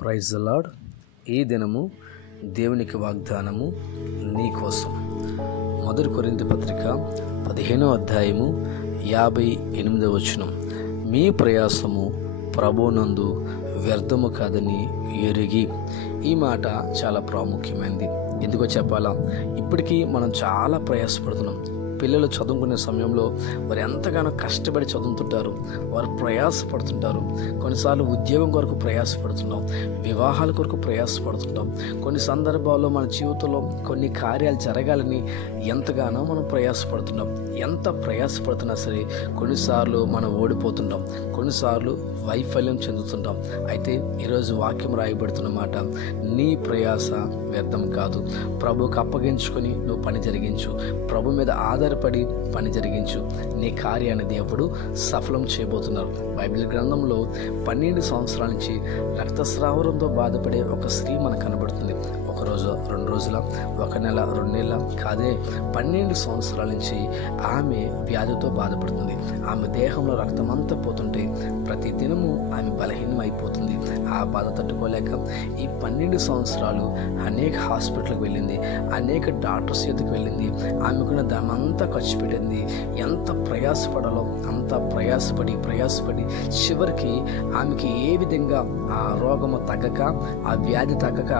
Praise the lord. ఈ దినము దేవునికి వాగ్దానము నీ కోసం. 1 కొరింథీ పత్రిక 15వ అధ్యాయము 58వ వచనం. మీ ప్రయాసము ప్రభువునందు వ్యర్థము కాదని ఎరిగి. ఈ మాట చాలా ప్రాముఖ్యమైనది. ఎందుకో చెప్పాలా, ఇప్పటికీ మనం చాలా ప్రయాసపడుతున్నాం. పిల్లలు చదువుకునే సమయంలో వారు ఎంతగానో కష్టపడి చదువుతుంటారు, వారు ప్రయాసపడుతుంటారు. కొన్నిసార్లు ఉద్యోగం కొరకు ప్రయాసపడుతున్నాం, వివాహాల కొరకు ప్రయాసపడుతుంటాం. కొన్ని సందర్భాల్లో మన జీవితంలో కొన్ని కార్యాలు జరగాలని ఎంతగానో మనం ప్రయాసపడుతున్నాం. ఎంత ప్రయాసపడుతున్నా సరే కొన్నిసార్లు మనం ఓడిపోతుంటాం, కొన్నిసార్లు వైఫల్యం చెందుతుంటాం. అయితే ఈరోజు వాక్యం రాయబడుతున్న మాట, నీ ప్రయాస వ్యర్థం కాదు. ప్రభువుకు అప్పగించుకొని నువ్వు పని జరిగించు, ప్రభు మీద ఆధారపడి పని జరిగించు. నీ కార్యాన్ని దేవుడు సఫలం చేయబోతున్నారు. బైబిల్ గ్రంథంలో 12 సంవత్సరాల నుంచి రక్తస్రావరంతో బాధపడే ఒక స్త్రీ మనకు కనబడుతుంది. ఒక రోజు 2 రోజుల, 1 నెల, 2 నెలల కాదే, 12 సంవత్సరాల నుంచి ఆమె వ్యాధితో బాధపడుతుంది. ఆమె దేహంలో రక్తం అంతా పోతుంటే ప్రతి దినము ఆమె బలహీనం అయిపోతుంది. ఆ బాధ తట్టుకోలేక ఈ 12 సంవత్సరాలు అనేక హాస్పిటల్కి వెళ్ళింది, అనేక డాక్టర్స్ ఎదుకు వెళ్ళింది. ఆమెకున్న దాన్ని అంతా ఖర్చు పెట్టింది. ఎంత ప్రయాసపడాలో అంత ప్రయాసపడి చివరికి ఆమెకి ఏ విధంగా ఆ రోగము తగ్గక, ఆ వ్యాధి తగ్గక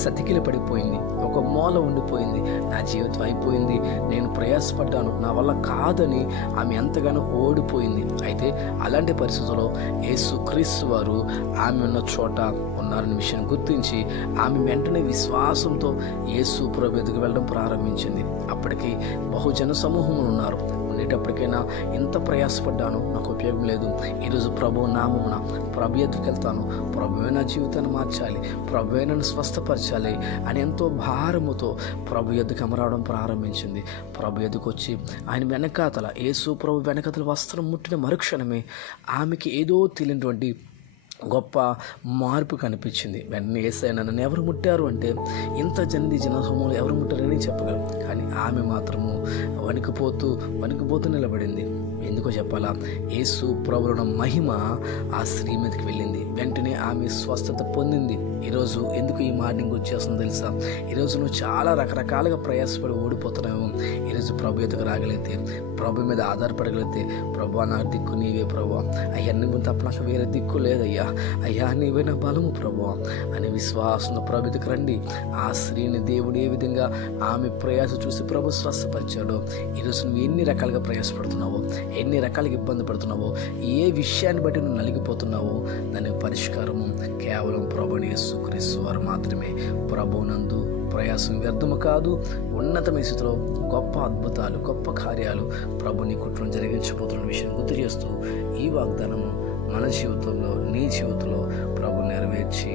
సతికిలి పడిపోయింది. ఒక మూల ఉండిపోయింది. నా జీవితం అయిపోయింది, నేను ప్రయాసపడ్డాను, నా వల్ల కాదని ఆమె ఎంతగానో ఓడిపోయింది. అయితే అలాంటి పరిస్థితుల్లో యేసుక్రీస్తు వారు ఆమె ఉన్న చోట ఉన్నారనే విషయాన్ని గుర్తించి ఆమె వెంటనే విశ్వాసంతో యేసు ప్రభు ఎదుగు వెళ్ళడం ప్రారంభించింది. అప్పటికి బహుజన సమూహములు ఉన్నారు. ఉండేటప్పటికైనా ఇంత ప్రయాసపడ్డాను, నాకు ఉపయోగం లేదు. ఈరోజు ప్రభు నామమున ప్రభు ఎదుగు వెళ్తాను, ప్రభువే నా జీవితాన్ని మార్చాలి, ప్రభువే నన్ను స్వస్థపరచాలి అని ఎంతో భారముతో ప్రభు ఎదుగు అమరావడం ప్రారంభించింది. ప్రభు ఎదుగు వచ్చి ఆయన వెనకాతల యేసు ప్రభు వెనకాతల వస్త్రం ముట్టిన మరుక్షణమే ఆమెకి ఏదో తెలియనటువంటి గొప్ప మార్పు కనిపించింది. వెంటనే యేసయ్య నన్ను ఎవరు ముట్టారు అంటే, ఇంత జనసమూహంలో ఎవరు ముట్టారని చెప్పగలం. కానీ ఆమె మాత్రము వణికిపోతూ నిలబడింది. ఎందుకో చెప్పాలా, యేసు ప్రభువున మహిమ ఆ స్త్రీ మీదకి వెళ్ళింది. వెంటనే ఆమె స్వస్థత పొందింది. ఈరోజు ఎందుకు ఈ మార్నింగ్ వచ్చేస్తుందో తెలుసా? ఈరోజు నువ్వు చాలా రకరకాలుగా ప్రయాసపడి ఓడిపోతున్నావు. ఈరోజు ప్రభు ఎదుగు రాగలిగితే, ప్రభు మీద ఆధారపడగలిగితే, ప్రభు నా దిక్కు నీవే ప్రభు, అయ్యా నువ్వు తప్ప నాకు వేరే దిక్కు లేదయ్యా, అయ్యా నీవే నా బలము ప్రభు అనే విశ్వాసం ప్రభు ఎదుగు రండి. ఆ స్త్రీని దేవుడు ఏ విధంగా ఆమె ప్రయాస చూసి ప్రభు స్వస్థపరిచాడో, ఈరోజు నువ్వు ఎన్ని రకాలుగా ప్రయాసపడుతున్నావో, ఎన్ని రకాలుగా ఇబ్బంది పడుతున్నావో, ఏ విషయాన్ని బట్టి నువ్వు నలిగిపోతున్నావో, దానికి పరిష్కారము కేవలం ప్రభుని యేసుక్రీస్తు వారు మాత్రమే. ప్రభువునందు ప్రయాసం వ్యర్థము కాదు. ఉన్నతమైన స్థితిలో గొప్ప అద్భుతాలు, గొప్ప కార్యాలు ప్రభు నీ కుట్రను జరిగించబోతున్న విషయం గుర్తు చేస్తూ ఈ వాగ్దానము మన జీవితంలో, నీ జీవితంలో ప్రభు నెరవేర్చి